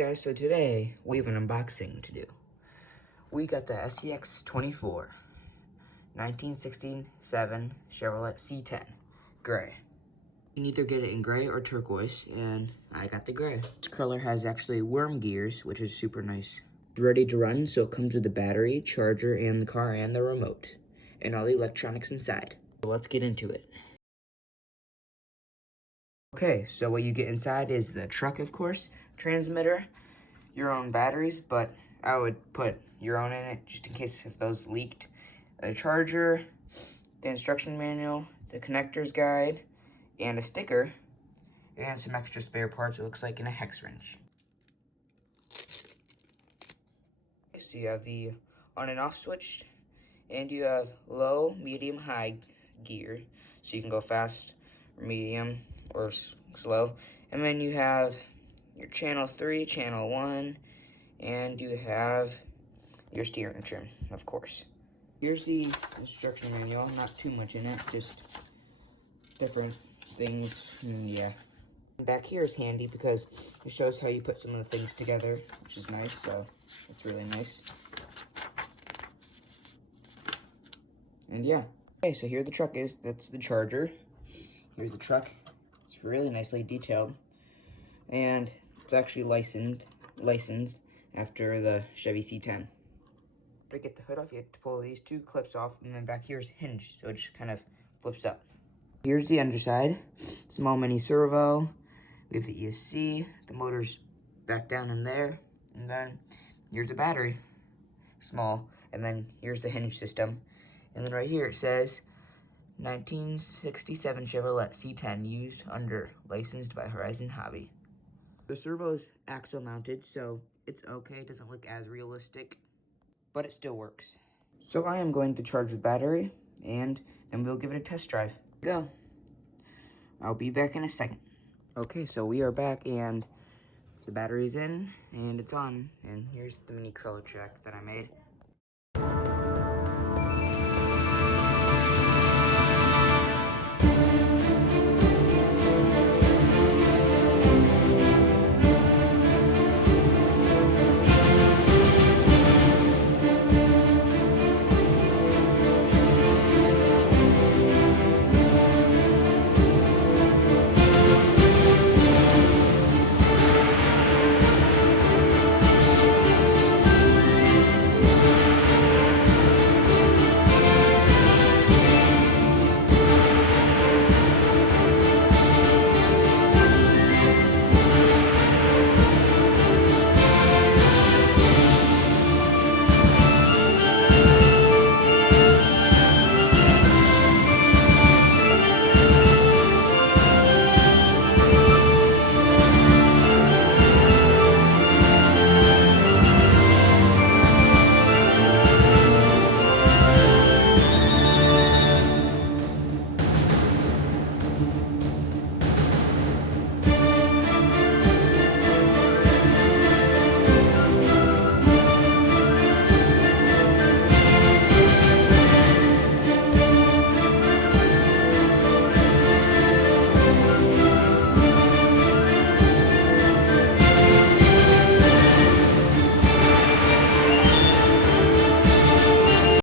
Guys, so today we have an unboxing to do. We got the scx24 1967 Chevrolet C10 gray. You can either get it in gray or turquoise, and I got the gray. This color has actually worm gears, which is super nice. It's ready to run, so it comes with the battery, charger, and the car, and the remote, and all the electronics inside. So let's get into it. Okay, so what you get inside is the truck, of course, transmitter, your own batteries, but I would put your own in it just in case if those leaked. A charger, the instruction manual, the connectors guide, and a sticker, and some extra spare parts, it looks like, in a hex wrench. So you have the on and off switch, and you have low, medium, high gear, so you can go fast, or medium, or slow. And then you have your channel 3, channel 1, and you have your steering trim, of course. Here's the instruction manual, not too much in it, just different things, yeah. Back here is handy because it shows how you put some of the things together, which is nice, so it's really nice. And yeah. Okay, so here the truck is, that's the charger. Here's the truck, it's really nicely detailed. And it's actually licensed after the Chevy C10. To get the hood off, you have to pull these two clips off, and then back here is hinged, so it just kind of flips up. Here's the underside, small mini servo. We have the ESC, the motor's back down in there, and then here's the battery, small, and then here's the hinge system. And then right here it says 1967 Chevrolet C10 used under licensed by Horizon Hobby. The servo is axial mounted, so it's okay. It doesn't look as realistic, but it still works. So I am going to charge the battery, and then we'll give it a test drive. Go. I'll be back in a second. Okay, so we are back, and the battery's in, and it's on. And here's the mini color track that I made.